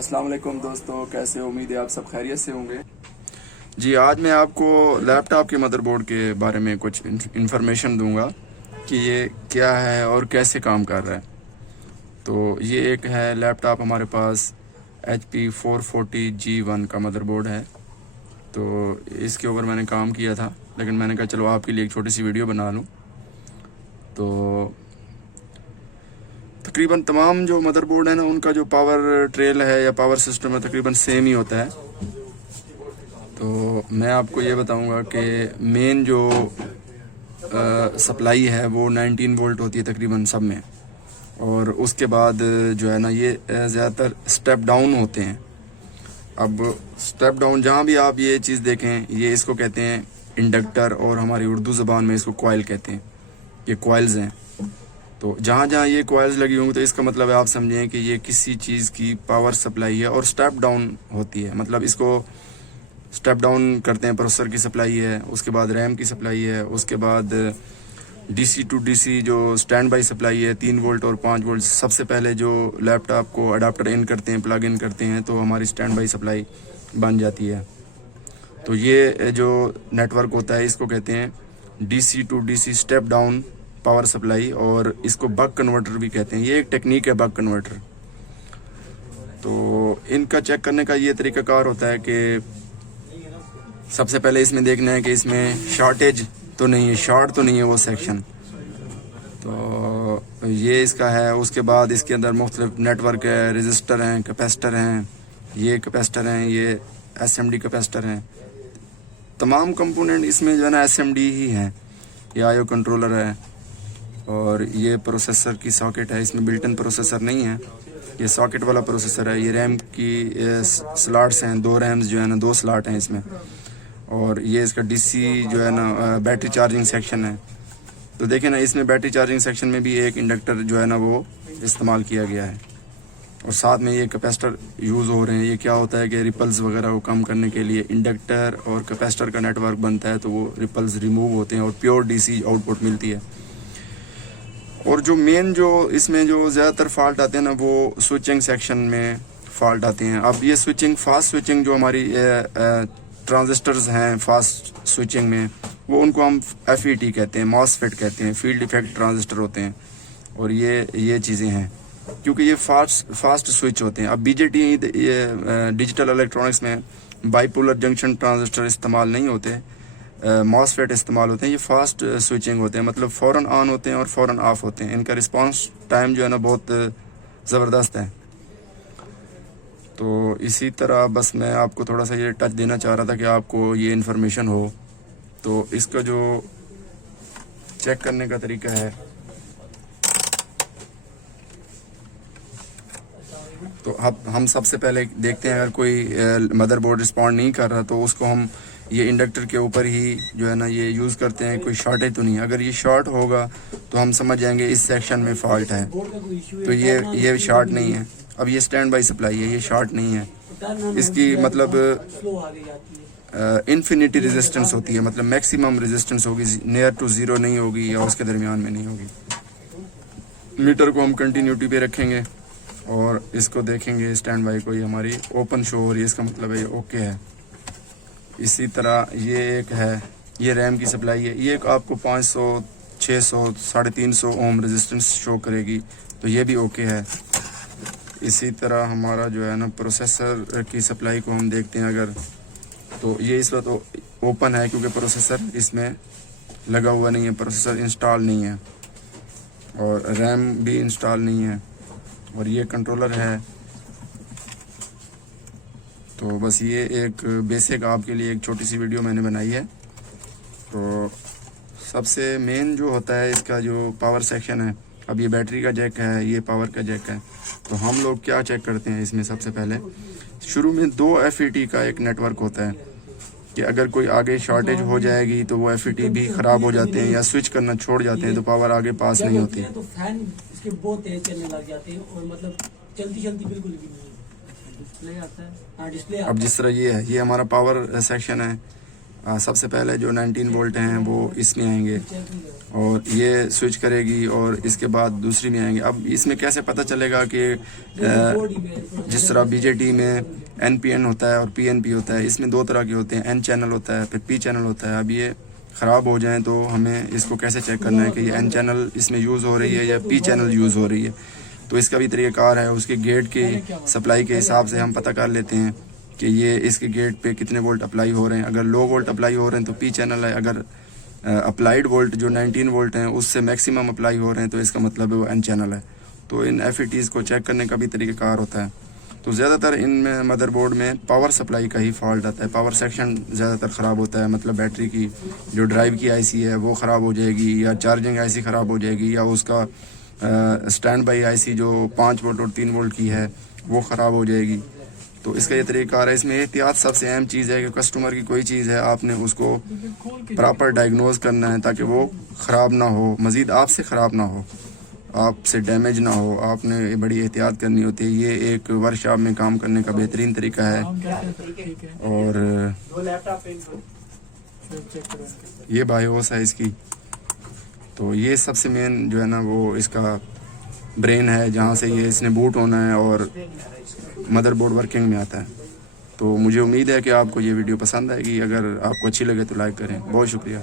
السلام علیکم دوستو، کیسے؟ امید ہے آپ سب خیریت سے ہوں گے۔ جی آج میں آپ کو لیپ ٹاپ کے مدر بورڈ کے بارے میں کچھ انفارمیشن دوں گا کہ یہ کیا ہے اور کیسے کام کر رہا ہے۔ تو یہ ایک ہے لیپ ٹاپ ہمارے پاس HP 440G1 کا مدر بورڈ ہے۔ تو اس کے اوپر میں نے کام کیا تھا، لیکن میں نے کہا چلو آپ کے لیے ایک چھوٹی سی ویڈیو بنا لوں۔ تو تقریباً تمام جو مدر بورڈ ہیں نا، ان کا جو پاور ٹریل ہے یا پاور سسٹم ہے تقریباً سیم ہی ہوتا ہے۔ تو میں آپ کو یہ بتاؤں گا کہ مین جو سپلائی ہے وہ 19 وولٹ ہوتی ہے تقریباً سب میں، اور اس کے بعد جو ہے نا یہ زیادہ تر سٹیپ ڈاؤن ہوتے ہیں۔ اب سٹیپ ڈاؤن جہاں بھی آپ یہ چیز دیکھیں، یہ اس کو کہتے ہیں انڈکٹر، اور ہماری اردو زبان میں اس کو کوائل کہتے ہیں۔ یہ کوائلز ہیں۔ تو جہاں جہاں یہ کوائلز لگی ہوں گی تو اس کا مطلب ہے آپ سمجھیں کہ یہ کسی چیز کی پاور سپلائی ہے اور سٹیپ ڈاؤن ہوتی ہے۔ مطلب اس کو سٹیپ ڈاؤن کرتے ہیں، پروسیسر کی سپلائی ہے، اس کے بعد ریم کی سپلائی ہے، اس کے بعد DC ٹو DC جو سٹینڈ بائی سپلائی ہے 3 وولٹ اور 5 وولٹ۔ سب سے پہلے جو لیپ ٹاپ کو اڈاپٹر ان کرتے ہیں، پلگ ان کرتے ہیں، تو ہماری سٹینڈ بائی سپلائی بن جاتی ہے۔ تو یہ جو نیٹ ورک ہوتا ہے اس کو کہتے ہیں DC to DC step down power supply, اور اس کو بک کنورٹر بھی کہتے ہیں۔ یہ ایک ٹیکنیک ہے بک کنورٹر۔ تو ان کا چیک کرنے کا یہ طریقہ کار ہوتا ہے کہ سب سے پہلے اس میں دیکھنا ہے کہ اس میں شارٹیج تو نہیں ہے، شارٹ تو نہیں ہے وہ سیکشن۔ تو یہ اس کا ہے۔ اس کے بعد اس کے اندر مختلف نیٹ ورک ہے، رجسٹر ہیں، کیپیسٹر ہیں، یہ کیپیسٹر ہیں، یہ SMD کیپیسٹر ہیں۔ تمام کمپوننٹ اس میں جو ہے نا SMD ہی ہیں۔ یہ IO کنٹرولر ہے، اور یہ پروسیسر کی ساکٹ ہے۔ اس میں بلٹ ان پروسیسر نہیں ہے، یہ ساکٹ والا پروسیسر ہے۔ یہ ریم کی سلاٹس ہیں، 2 ریمز جو ہے نا 2 سلاٹ ہیں اس میں، اور یہ اس کا DC جو ہے نا بیٹری چارجنگ سیکشن ہے۔ تو دیکھیں نا اس میں بیٹری چارجنگ سیکشن میں بھی ایک انڈکٹر جو ہے نا وہ استعمال کیا گیا ہے، اور ساتھ میں یہ کیپیسٹر یوز ہو رہے ہیں۔ یہ کیا ہوتا ہے کہ ریپلز وغیرہ کو کم کرنے کے لیے انڈکٹر اور کیپیسٹر کا نیٹ ورک بنتا ہے، تو وہ ریپلز ریموو ہوتے ہیں اور پیور DC آؤٹ پٹ ملتی ہے۔ اور جو مین جو اس میں جو زیادہ تر فالٹ آتے ہیں نا، وہ سوئچنگ سیکشن میں فالٹ آتے ہیں۔ اب یہ سوئچنگ، فاسٹ سوئچنگ جو ہماری ٹرانزسٹرز ہیں فاسٹ سوئچنگ میں، وہ ان کو ہم FET کہتے ہیں، MOSFET کہتے ہیں، فیلڈ ایفیکٹ ٹرانزسٹر ہوتے ہیں، اور یہ چیزیں ہیں کیونکہ یہ فاسٹ سوئچ ہوتے ہیں۔ اب BJT یہ ڈیجیٹل الیکٹرانکس میں بائی پولر جنکشن ٹرانزسٹر استعمال نہیں ہوتے، MOSFET استعمال ہوتے ہیں۔ یہ فاسٹ سوئچنگ ہوتے ہیں، مطلب فوراً آن ہوتے ہیں اور فوراً آف ہوتے ہیں۔ ان کا رسپانس ٹائم جو ہے نا بہت زبردست ہے۔ تو اسی طرح بس میں آپ کو تھوڑا سا یہ ٹچ دینا چاہ رہا تھا کہ آپ کو یہ انفارمیشن ہو۔ تو اس کا جو چیک کرنے کا طریقہ ہے، تو ہم سب سے پہلے دیکھتے ہیں اگر کوئی مدر بورڈ رسپونڈ نہیں کر رہا تو اس کو ہم یہ انڈکٹر کے اوپر ہی جو ہے نا یہ یوز کرتے ہیں، کوئی شارٹیج تو نہیں ہے۔ اگر یہ شارٹ ہوگا تو ہم سمجھ جائیں گے اس سیکشن میں فالٹ ہے، تو یہ شارٹ نہیں ہے۔ اب یہ سٹینڈ بائی سپلائی ہے، یہ شارٹ نہیں ہے۔ اس کی مطلب انفینیٹی ریزسٹنس ہوتی ہے، مطلب میکسیمم ریزسٹنس ہوگی، نیئر ٹو زیرو نہیں ہوگی یا اس کے درمیان میں نہیں ہوگی۔ میٹر کو ہم کنٹینیوٹی پہ رکھیں گے اور اس کو دیکھیں گے سٹینڈ بائی کو، یہ ہماری اوپن شو ہو رہی ہے، اس کا مطلب ہے یہ اوکے ہے۔ اسی طرح یہ ایک ہے، یہ ریم کی سپلائی ہے، یہ آپ کو 500 600 350 اوم ریزسٹنس شو کرے گی، تو یہ بھی اوکے ہے۔ اسی طرح ہمارا جو ہے نا پروسیسر کی سپلائی کو ہم دیکھتے ہیں اگر، تو یہ اس وقت اوپن ہے کیونکہ پروسیسر اس میں لگا ہوا نہیں ہے، پروسیسر انسٹال نہیں ہے، اور ریم بھی انسٹال نہیں ہے، اور یہ کنٹرولر ہے۔ تو بس یہ ایک بیسک آپ کے لیے ایک چھوٹی سی ویڈیو میں نے بنائی ہے۔ تو سب سے مین جو ہوتا ہے اس کا جو پاور سیکشن ہے، اب یہ بیٹری کا جیک ہے، یہ پاور کا جیک ہے۔ تو ہم لوگ کیا چیک کرتے ہیں اس میں، سب سے پہلے شروع میں 2 FET کا ایک نیٹ ورک ہوتا ہے کہ اگر کوئی آگے شارٹیج ہو جائے گی تو وہ FET بھی خراب ہو جاتے ہیں یا سوئچ کرنا چھوڑ جاتے ہیں، تو پاور آگے پاس نہیں ہوتی۔ تو فین اس کے بہت تیز چلنے لگ جاتے ہیں، اور مطلب چلتی بالکل بھی نہیں۔ ڈسپلے آتا ہے، ہاں ڈسپلے۔ اب جس طرح یہ ہے، یہ ہمارا پاور سیکشن ہے، سب سے پہلے جو 19 وولٹ ہیں وہ اس میں آئیں گے اور یہ سوئچ کرے گی اور اس کے بعد دوسری میں آئیں گے. اب اس میں کیسے پتہ چلے گا کہ جس طرح بی جے ٹی میں این پی این ہوتا ہے اور پی این پی ہوتا ہے, اس میں دو طرح کے ہوتے ہیں, این چینل ہوتا ہے پھر پی چینل ہوتا ہے. اب یہ خراب ہو جائیں تو ہمیں اس کو کیسے چیک کرنا ہے کہ یہ این چینل اس میں یوز ہو رہی ہے یا پی چینل یوز ہو رہی ہے. تو اس کا بھی طریقہ کار ہے, اس کے گیٹ کی سپلائی کے حساب سے ہم پتہ کر لیتے ہیں کہ یہ اس کے گیٹ پہ کتنے وولٹ اپلائی ہو رہے ہیں. اگر لو وولٹ اپلائی ہو رہے ہیں تو پی چینل ہے, اگر اپلائیڈ وولٹ جو 19 وولٹ ہیں اس سے میکسیمم اپلائی ہو رہے ہیں تو اس کا مطلب ہے وہ این چینل ہے. تو ان ایف ای ٹیز کو چیک کرنے کا بھی طریقہ کار ہوتا ہے. تو زیادہ تر ان میں مدر بورڈ میں پاور سپلائی کا ہی فالٹ آتا ہے, پاور سیکشن زیادہ تر خراب ہوتا ہے. مطلب بیٹری کی جو ڈرائیو کی آئی سی ہے وہ خراب ہو جائے گی, یا چارجنگ آئی سی خراب ہو جائے گی, یا اس کا اسٹینڈ بائی آئی سی جو 5 وولٹ اور 3 وولٹ کی ہے وہ خراب ہو جائے گی. تو اس کا یہ طریقہ کار ہے. اس میں احتیاط سب سے اہم چیز ہے کہ کسٹمر کی کوئی چیز ہے آپ نے اس کو پراپر ڈائگنوز کرنا ہے تاکہ وہ خراب نہ ہو, مزید آپ سے خراب نہ ہو, آپ سے ڈیمیج نہ ہو. آپ نے بڑی احتیاط کرنی ہوتی ہے. یہ ایک ورکشاپ میں کام کرنے کا بہترین طریقہ ہے. اور یہ بایوس ہے اس کی. تو یہ سب سے مین جو ہے نا وہ اس کا برین ہے جہاں سے یہ اس نے بوٹ ہونا ہے اور مدر بورڈ ورکنگ میں آتا ہے. تو مجھے امید ہے کہ آپ کو یہ ویڈیو پسند آئے گی. اگر آپ کو اچھی لگے تو لائک کریں. بہت شکریہ.